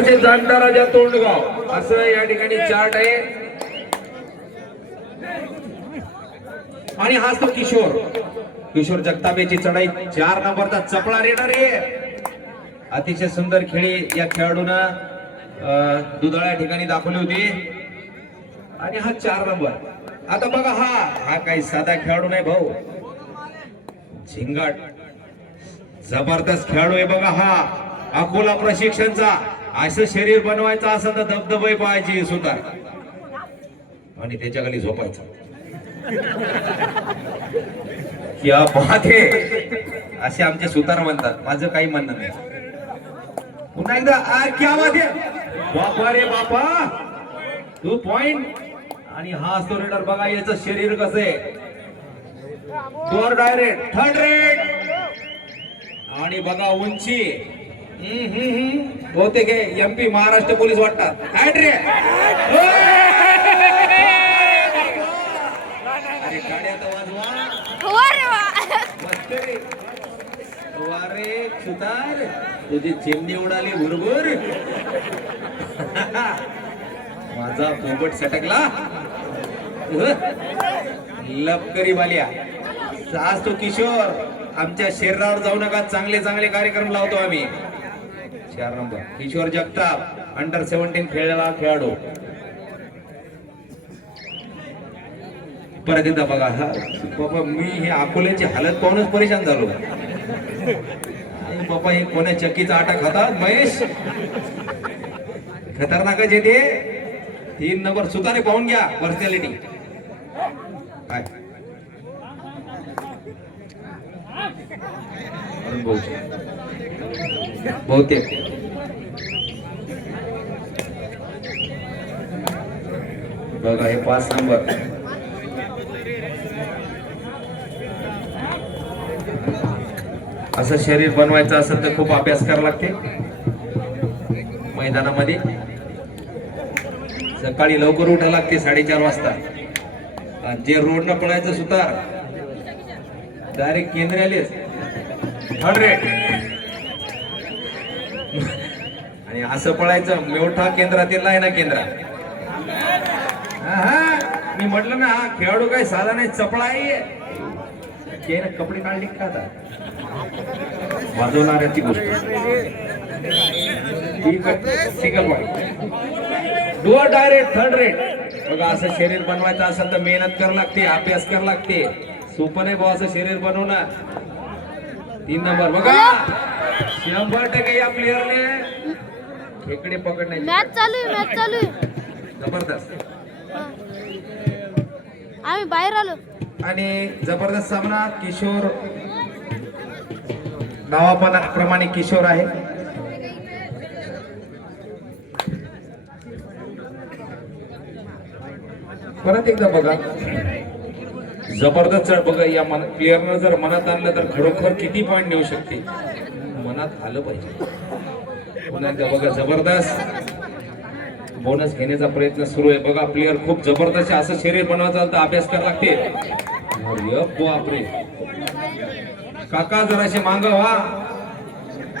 नंबरचे जाणता राजा तोंडगाव असं या ठिकाणी चार्ट आहे. आणि हाच तो किशोर जगतापेची चढाई 4 नंबरचा चपळा रेडर आहे. अतिशय सुंदर खेळी या खेळाडूंना दुधाळ्या ठिकाणी दाखवली होती. आणि हा 4 नंबर. आता बघा हा काही साधा खेळाडू नाही भाऊ, झिंगाट जबरदस्त खेळाडू आहे बघा हा. अकोला प्रशिक्षणचा. असं शरीर बनवायचं असं तर धबधबे पाहायची सुतार आणि त्याच्या खाली झोपायचं. क्या बात आहे असे आमचे सुतार म्हणतात. माझं काही म्हणणं नाही. पुन्हा एकदा क्या बात आहे बापा रे बापा 2 पॉइंट. आणि हा असतो रेडर बघा याचं शरीर कसं आहे. 4 डायरेक्ट 3rd रेड. आणि बघा उंची बहुतेक MP महाराष्ट्र पोलीस वाटतात. अरे गाड्या तर वाजवा. अरे सुतार तुझी चिमणी उडाली भुरभुर. माझा पोपट सटकला. लपकरी बाल्या. आज तो किशोर आमच्या शरीरावर जाऊ नका. चांगले चांगले कार्यक्रम लावतो आम्ही. 4 नंबर किशोर जगताप अंडर 17 खेळलेला खेळाडू. परत एकदा बघा हा बाबा मी हे अकोल्याची हालत पाहूनच परेशान झालो. बाबा हे कोण्या चक्कीचा आटा खातात महेश. खतरनाकच येते. 3 नंबर सुताने पाहून घ्या पर्सनॅलिटी काय. बहुतेक बघा हे 5 नंबर. असं शरीर बनवायचं असेल तर खूप अभ्यास करावा लागते. मैदानामध्ये सकाळी लवकर उठायला लागते 4:30 वाजता. जे रोडनं पळायचं सुतार डायरेक्ट केंद्र आलेच 100. आणि असं पळायचं मेवठा केंद्रातील आहे ना केंद्र. मी म्हटलं ना हा खेळाडू काय साधा नाही चपळा आहे. कपडे काढले का आता वाजवणाऱ्याची गोष्ट. Single body 2 direct 3rd red. बघा असं शरीर बनवायचं असेल तर मेहनत करावं लागते, अभ्यास करावं लागते. सोपं नाही भाऊ असं शरीर बनवणं. 3 नंबर बघा 100% या प्लेयरने खेकडे पकडण्याची. मॅच चालू आहे. जबरदस्त. आम्ही बाहेर आलो. आणि जबरदस्त सामना. किशोर नावाप्रमाणे किशोर आहे. परत एकदा बघा जबरदस्त बघा या प्लेअरनं जर मनात आणलं तर खरोखर किती पॉइंट नेऊ शकते. मनात आलं पाहिजे. पुन्हा एकदा बघा जबरदस्त बोनस घेण्याचा प्रयत्न सुरू आहे. बघा प्लेअर खूप जबरदस्त. असं शरीर बनवायचं तर अभ्यास करावा लागते. बापरे काका जराशे मांग व्हा.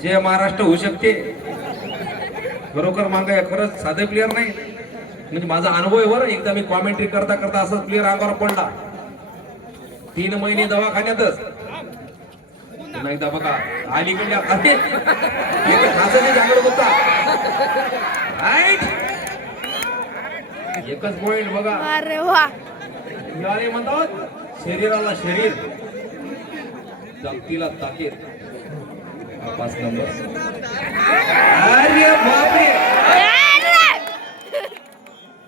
जे महाराष्ट्र होऊ शकते खरोखर मांग. खरंच साधे प्लेअर नाही. म्हणजे माझा अनुभव आहे बरं. एकदा मी कॉमेंट्री करता करता असंच प्लेअर अंगावर पडला. 3 महिने दवाखान्यातच. पुन्हा एकदा बघा अलीकडल्या होता. एकच पॉइंट बघा. अरे वा म्हणतात शरीराला शरीर जागतीला ताकीद. 5 नंबर. अरे बापरे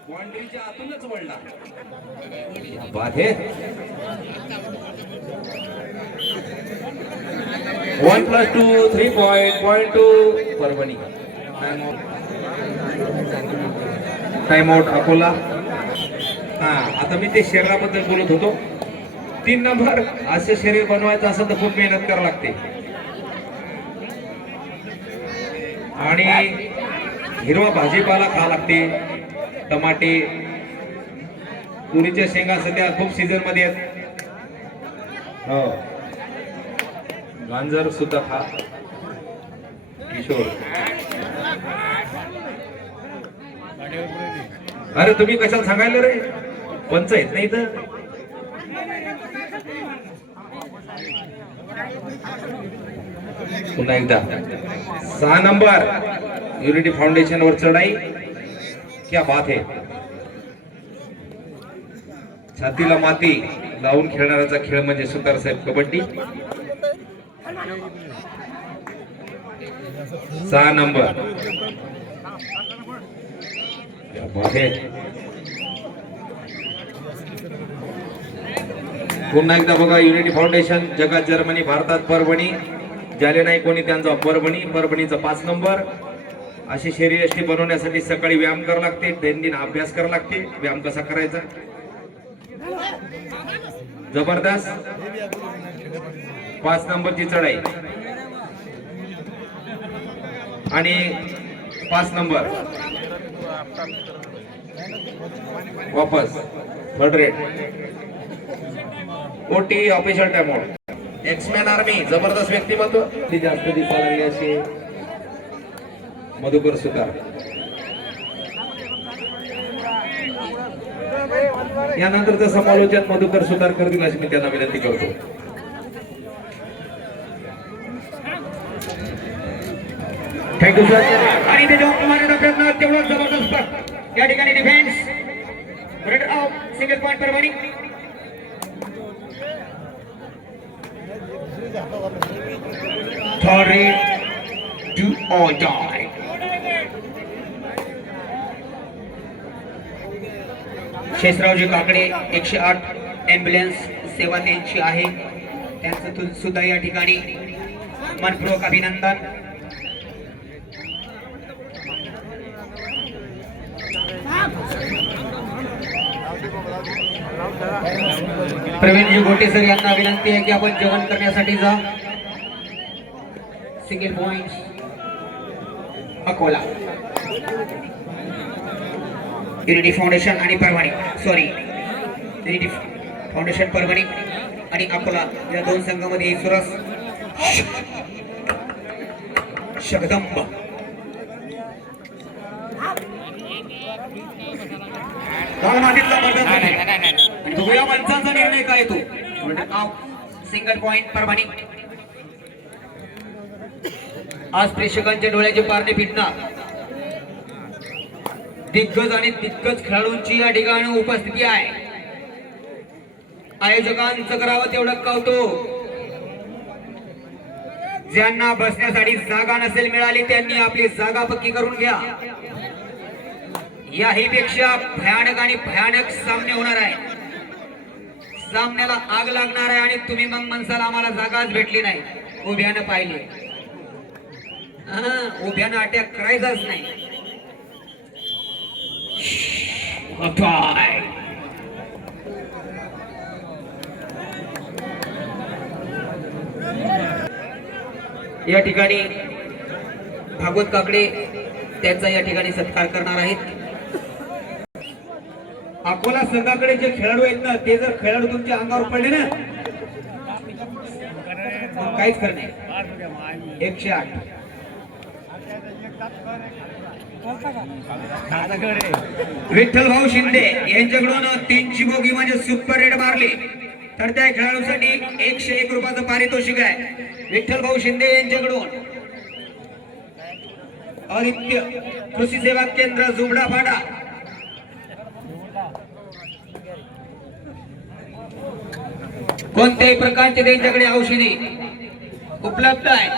बाउंड्रीच्या आतूनच वळला. बात आहे 1+2 3 point 2 Parbhani. Time out Akola. आता मी ते शरीराबद्दल बोलत होतो. 3 नंबर असं शरीर बनवायचं असेल तर खूप मेहनत करावी लागते. आणि हिरवा भाजीपाला खावा लागते. टमाटे तुरीच्या शेंगा सध्या खूप सीझन मध्ये आहेत. हो गांजर सुद्धा खा. किशोर अरे तुम्ही कशाला सांगायला रे, पंच येत नाही तर. पुन्हा एकदा 6 नंबर युनिटी फाउंडेशन वर चढाई. क्या बात है. छातीला माती लावून खेळणाऱ्याचा खेळ म्हणजे सुतार साहेब कबड्डी. 6 नंबर. क्या बात है. पुन्हा एकदा बघा युनिटी फाउंडेशन, जगात जर्मनी, भारतात परभणी. ज्याले नाही कोणी त्यांचा परभणी, परभणीचा 5 नंबर. अशी शरीरयष्टी बनवण्यासाठी सकाळी व्यायाम करावा लागते, दैनंदिन अभ्यास करावा लागते. व्यायाम कसा करायचा, जबरदस्त. 5 नंबरची चढाई आणि 5 नंबर वापस थर्ड रेट. ओटी ऑफिशियल टाइम आउट. एक्समॅन आर्मी जबरदस्त व्यक्तिमत्व. ती जास्त दिसायला लागली अशी मधुकर सुतार. यानंतरचं समालोचन मधुकर सुतार करतील अशी मी त्यांना विनंती करतो. Thank you sir. आणि ते जॉब मारण्याचा प्रयत्न तेवढा जबरदस्त. या ठिकाणी defence single point Parbhani. Do or die. Sheshraoji Kakade 108 ambulance सेवा त्यांची आहे, त्यांचं सुद्धा या ठिकाणी मनपूर्वक अभिनंदन. प्रवीणजी गोटे सर यांना विनंती आहे की आपण जेवण करण्यासाठी जा. Single point Akola. Unity foundation आणि Parbhani, sorry unity foundation Parbhani आणि अकोला या दोन संघामध्ये सुरस शगदंब. बघूया पंचांचा निर्णय काय तो. Single point Parbhani. आज प्रेक्षकांच्या डोळ्याचे पारणे फिटणार. दिग्गज आणि दिग्गज खेळाडूंची या ठिकाणी उपस्थिती आहे. आयोजकांचं करावं तेवढं कौतुक. ज्यांना बसण्यासाठी जागा नसेल मिळाली त्यांनी आपली जागा पक्की करून घ्या. याही पेक्षा भयानक आणि भयानक सामने होणार आहे. सामन्याला आग लागणार आहे आणि तुम्ही मग म्हणसाल आम्हाला जागाच भेटली नाही. उभ्यानं पाहिली, उभ्यानं अटॅक करायचाच नाही. या ठिकाणी भागवत काकडे त्यांचा या ठिकाणी सत्कार करणार आहेत. अकोला संघाकडे जे खेळाडू आहेत ना, ते जर खेळाडू तुमच्या अंगावर पडले ना मग काहीच खरं नाही. 108 विठ्ठल भाऊ शिंदे यांच्याकडून 3ची बोगी म्हणजे सुपर रेड मारली तर त्या खेळाडूसाठी 101 रुपयाचं पारितोषिक आहे. विठ्ठल भाऊ शिंदे यांच्याकडून आदित्य कृषी सेवा केंद्र जुबडा पाडा. कोणत्याही प्रकारचे त्यांच्याकडे औषधी उपलब्ध आहे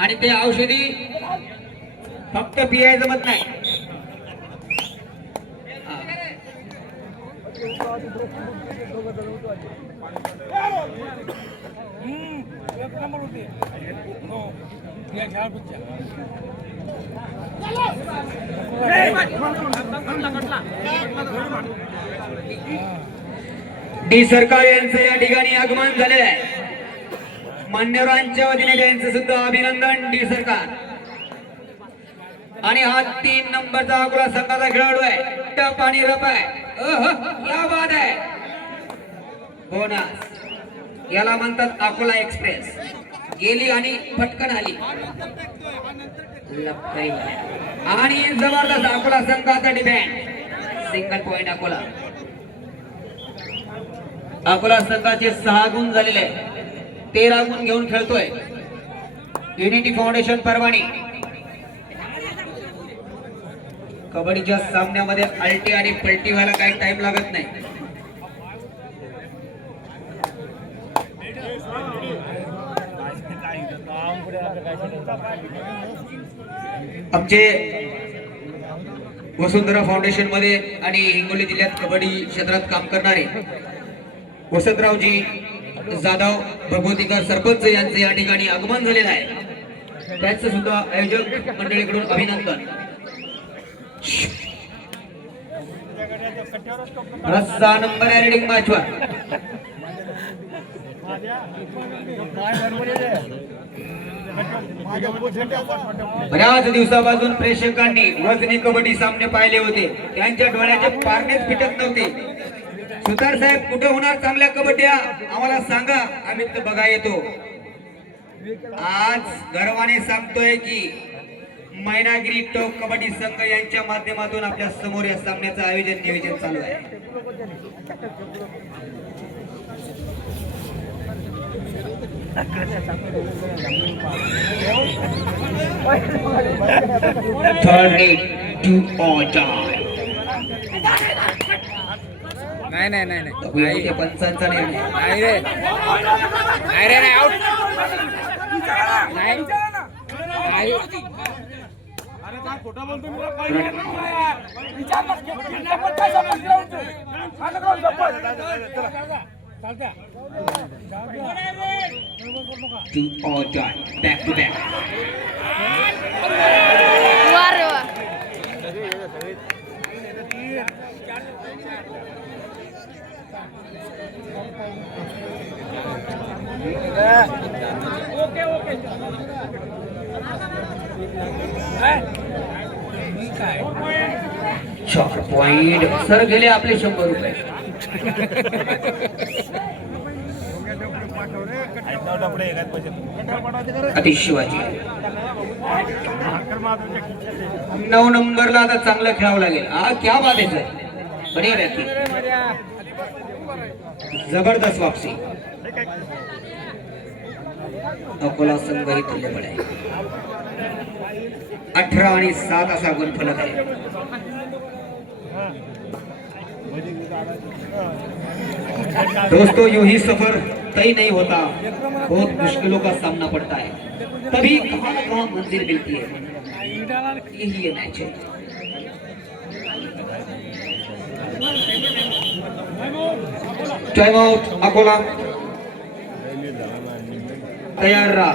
आणि ते औषधी फक्त पियाय जमत नाही. डी सरकार यांचं या ठिकाणी आगमन झालेलं आहे. मान्यवरांच्या वतीने त्यांचं सुद्धा अभिनंदन. डी सरकार आणि हा 3 नंबरचा अकोला संघाचा खेळाडू आहे. टप आणि रप आहे. या बाद आहे. बोनस याला म्हणतात अकोला एक्सप्रेस. गेली आणि पटकन आली. लपकरी वाल्या. आणि जबरदस्त अकोला संघाचा defend. Single point Akola. Akola संघाचे 6 गुण झालेले, 13 गुण घेऊन खेळतोय युनिटी फाउंडेशन परभणी. कबड्डीच्या सामन्यामध्ये अल्टी आणि पलटी व्हायला काही टाइम लागत नाही. आमचे वसुंधरा फाउंडेशन मध्ये आणि हिंगोली जिल्ह्यात कबड्डी क्षेत्रात काम करणारे वसंतरावजी जाधव भगवतीकर सरपंच यांचे या ठिकाणी आगमन झालेलं आहे. त्यांचं सुद्धा आयोजक मंडळीकडून अभिनंदन. रस्सा नंबर आहे रीडिंग मॅचवर. बऱ्याच दिवसापासून प्रेक्षकांनी वजनी कबड्डी सामने पाहिले होते, त्यांच्या डोळ्याचे पारणेच फिटत नव्हते. सुतार साहेब कुठे होणार चांगल्या कबड्ड्या आम्हाला सांगा, आम्ही तर बघा येतो. आज गर्वाने सांगतोय की मैनागिरी टोक कबड्डी संघ यांच्या माध्यमातून आपल्या समोर या सामन्याचं आयोजन नियोजन चालू आहे. नाही पंचांचा निर्णय नाही आउट. Back to back. वा रे वा. चार पॉइंट सर गेले आपले 100 रुपये. अतिश शिवाजी 9 नंबरला आता चांगलं खेळावं लागेल. हा क्या बात आहे सर, बढिया व्यक्ती. जबरदस्त वापसी. अकोला संघ ही तुल्यबळ आहे. 18 आणि 7 असा गुणफलक आहे. दोस्तों यूं ही सफर तय नहीं होता, बहुत मुश्किलों का सामना पड़ता है, तभी कहां न कहां मंजिल मिलती है. यही ये मैच है. Time out Akola. तैयार रहा.